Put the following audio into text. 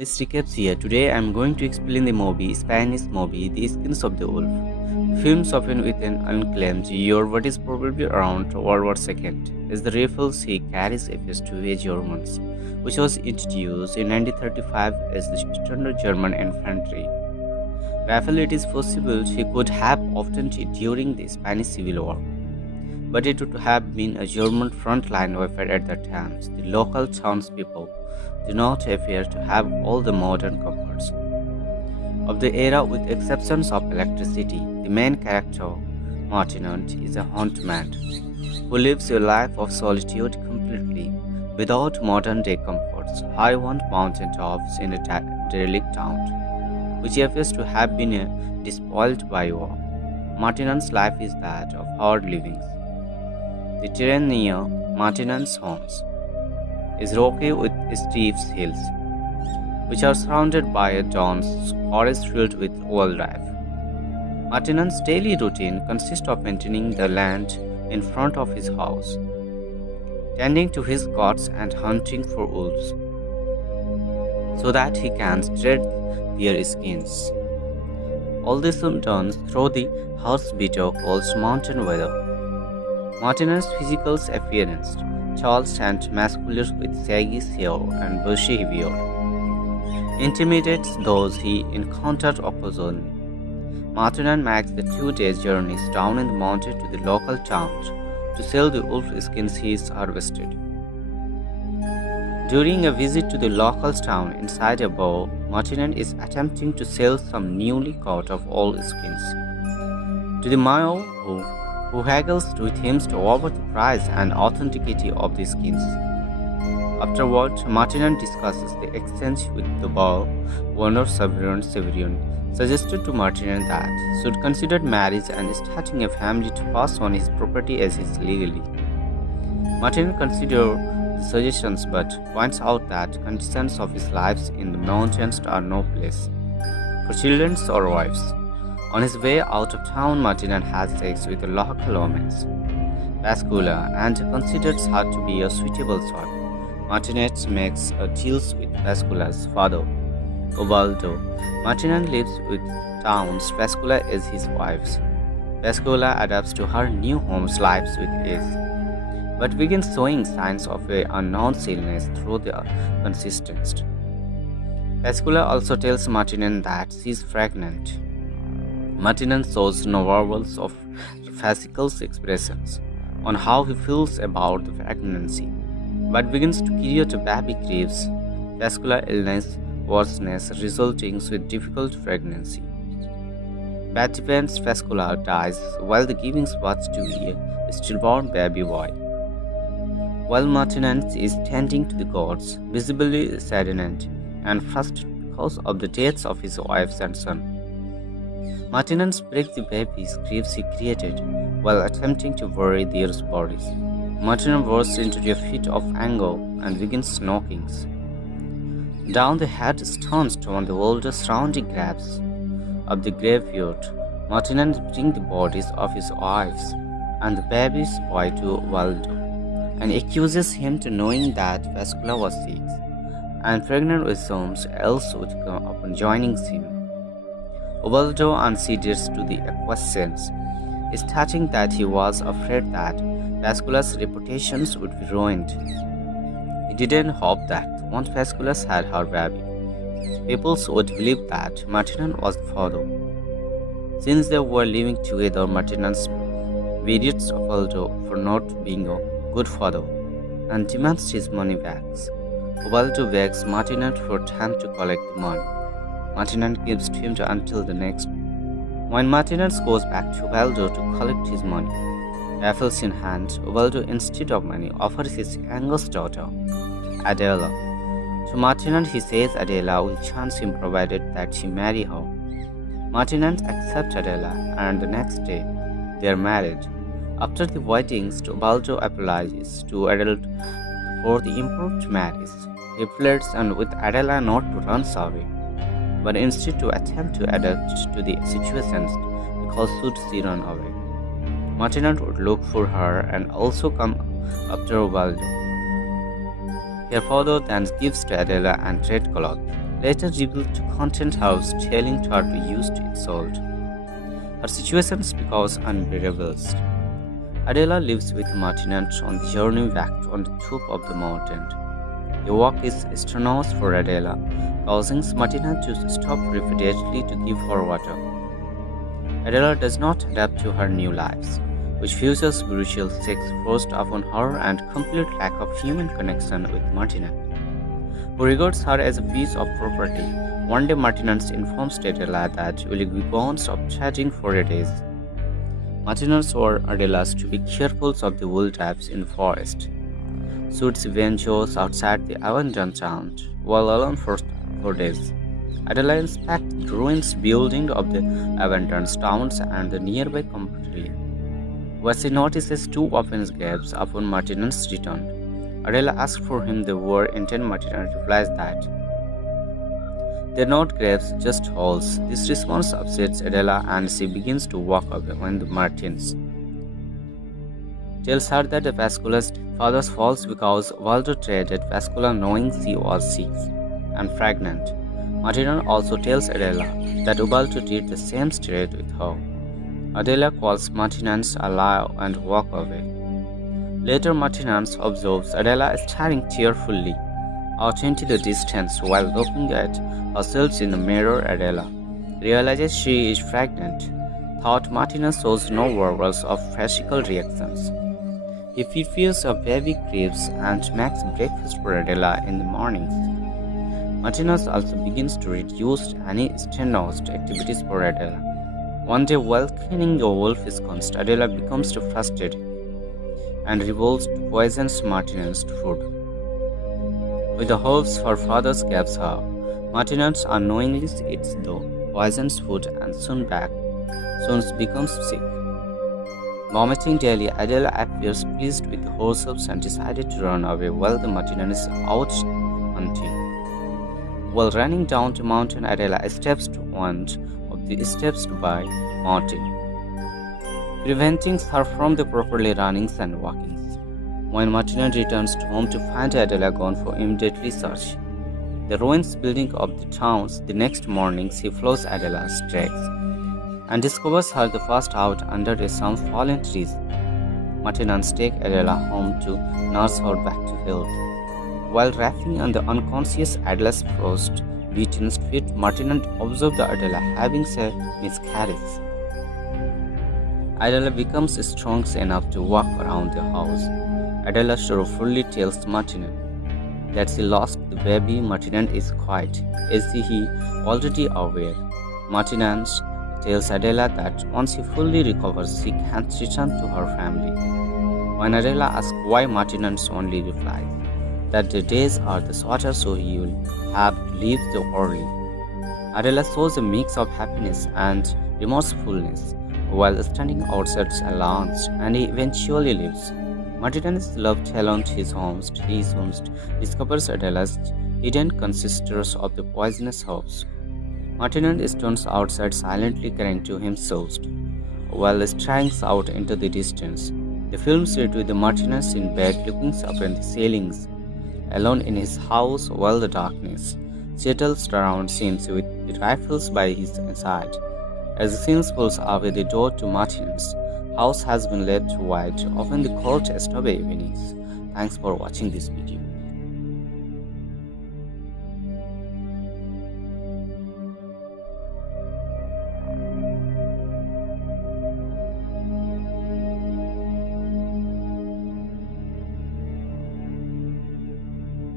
Let's recap here. Today I'm going to explain the Spanish movie, The Skins of the Wolf. The film's opened with an unclaimed year, what is probably around World War II, as the rifles he carries refers to a Germans, which was introduced in 1935 as the standard German infantry. Rifle it is possible he could have obtained it during the Spanish Civil War, but it would have been a German frontline weapon at the time. The local townspeople do not appear to have all the modern comforts of the era, with exceptions of electricity. The main character, Martinant, is a huntman who lives a life of solitude completely without modern day comforts. High on mountain tops in a derelict town, which appears to have been despoiled by war. Martinant's life is that of hard living. The terrain near Martinant's homes is rocky with steep hills, which are surrounded by a dense forest filled with wildlife. Martinant's daily routine consists of maintaining the land in front of his house, tending to his goats and hunting for wolves, so that he can trade their skins. All this is done through the harsh bitter cold mountain weather. Martinant's physical appearance, tall and muscular with shaggy hair and bushy beard, intimidates those he encounters occasionally. Martinant makes the 2 day journeys down in the mountain to the local towns to sell the wolf skins he has harvested. During a visit to the local town inside a bow, Martinant is attempting to sell some newly caught of old skins to the Mao who haggles with him over the price and authenticity of the skins. Afterward, Martinant discusses the exchange with the bow owner Severin suggested to Martinant that he should consider marriage and starting a family to pass on his property as is legally. Martinant considers the suggestions but points out that conditions of his lives in the mountains are no place for children or wives. On his way out of town, Martinant has sex with a local woman, Pascula, and considers her to be a suitable sort. Martinant makes a deal with Pascula's father, Ubaldo. Martinant lives with towns Pascula as his wife. Pascula adapts to her new home's lives with ease, but begins showing signs of an unknown illness through the consistent. Pascula also tells Martinant that she is pregnant. Martinant shows no verbals of physical expressions on how he feels about the pregnancy, but begins to create a baby craves, vascular illness, worseness resulting with difficult pregnancy. Batipens vascular dies while the giving birth to a stillborn baby boy. While Martinant is tending to the gods, visibly saddened and frustrated because of the deaths of his wives and son. Martinant breaks the baby's graves he created while attempting to bury their bodies. Martinant bursts into a fit of anger and begins knocking down the headstones on the older surrounding graves of the graveyard. Martinant brings the bodies of his wives and the baby's boy to Waldo and accuses him to knowing that Vascula was sick and pregnant with someone else would come upon joining him. Ubaldo concedes to the accusations, stating that he was afraid that Pascula's reputation would be ruined. He didn't hope that once Pascula had her baby, people would believe that Martinant was the father. Since they were living together, Martinant berates Ubaldo for not being a good father and demands his money back. Ubaldo begs Martinant for time to collect the money. Martinant gives to him until the next. When Martinant goes back to Ubaldo to collect his money, rifles in hand, Ubaldo, instead of money, offers his youngest daughter, Adela. To Martinant, he says Adela will chance him provided that she marry her. Martinant accepts Adela, and the next day they are married. After the wedding, Ubaldo apologizes to Adela for the improper marriage. He pleads with Adela not to run away, but instead to attempt to adapt to the situations because should she run away, Martinant would look for her and also come after Ubaldo. Her father then gives to Adela and red cloth. later revealed to content house telling her to use to insult. Her situation becomes unbearable. Adela lives with Martinez on the journey back on the top of the mountain. The walk is strenuous for Adela, causing Martinez to stop repeatedly to give her water. Adela does not adapt to her new lives, which features brutal sex forced upon her and complete lack of human connection with Martinez, who regards her as a piece of property. One day Martinez informs Adela that will be bonds of chatting for a days. Martinez warns Adela to be careful of the wolves in the forest. Shoots ventures outside the abandoned town, while alone for 4 days. Adela inspects the ruins building of the abandoned towns and the nearby community, where she notices two open graves upon Martinez's return. Adela asks for him the word intent. Martinez replies that they're not graves, just holes. This response upsets Adela and she begins to walk away when the Martins tells her that the Pascula's father falls because Waldo traded Pascula knowing she was sick and pregnant. Martinez also tells Adela that Ubaldo did the same trade with her. Adela calls Martinez a liar and walks away. Later, Martinez observes Adela staring tearfully out into the distance while looking at herself in the mirror. Adela realizes she is pregnant. Thought Martinez shows no verbals of physical reactions. He prepares a baby cribs and makes breakfast for Adela in the mornings. Martinez also begins to reduce any strenuous activities for Adela. One day, while cleaning a wolf's const, Adela becomes frustrated and revolts to poison Martinez's food. With the hopes her father gives her, Martinez unknowingly eats the poisoned food and soon becomes sick. Vomiting daily, Adela appears pleased with herself and decided to run away while the Martinez is out hunting. While running down the mountain, Adela steps to one of the steps by Martin, preventing her from the properly running and walking. When Martinez returns home to find Adela gone for immediately search the ruins building of the towns, the next morning he follows Adela's tracks and discovers her the first out under some fallen trees. Martinez takes Adela home to nurse her back to health. While wrapping on the unconscious Adela's frost-beaten feet, Martinez observes Adela having a miscarriage. Adela becomes strong enough to walk around the house. Adela sorrowfully tells Martinez that she lost the baby. Martinez is quiet, as he already aware. Martinez tells Adela that once she fully recovers, she can return to her family. When Adela asks why, Martinez only replies that the days are the shorter, so he will have to leave so early. Adela shows a mix of happiness and remorsefulness while standing outside alone, and he eventually leaves. Martinez left alone his home. He soon discovers Adela's hidden consisters of the poisonous herbs. Martinez stands outside silently crying to himself while staring out into the distance. The film set with the Martinez in bed looking up at the ceilings, alone in his house while the darkness settles around him with the rifles by his side. As the scene pulls away, the door to Martinez's house has been left wide, often the cold strawberry evenings. Thanks for watching this video.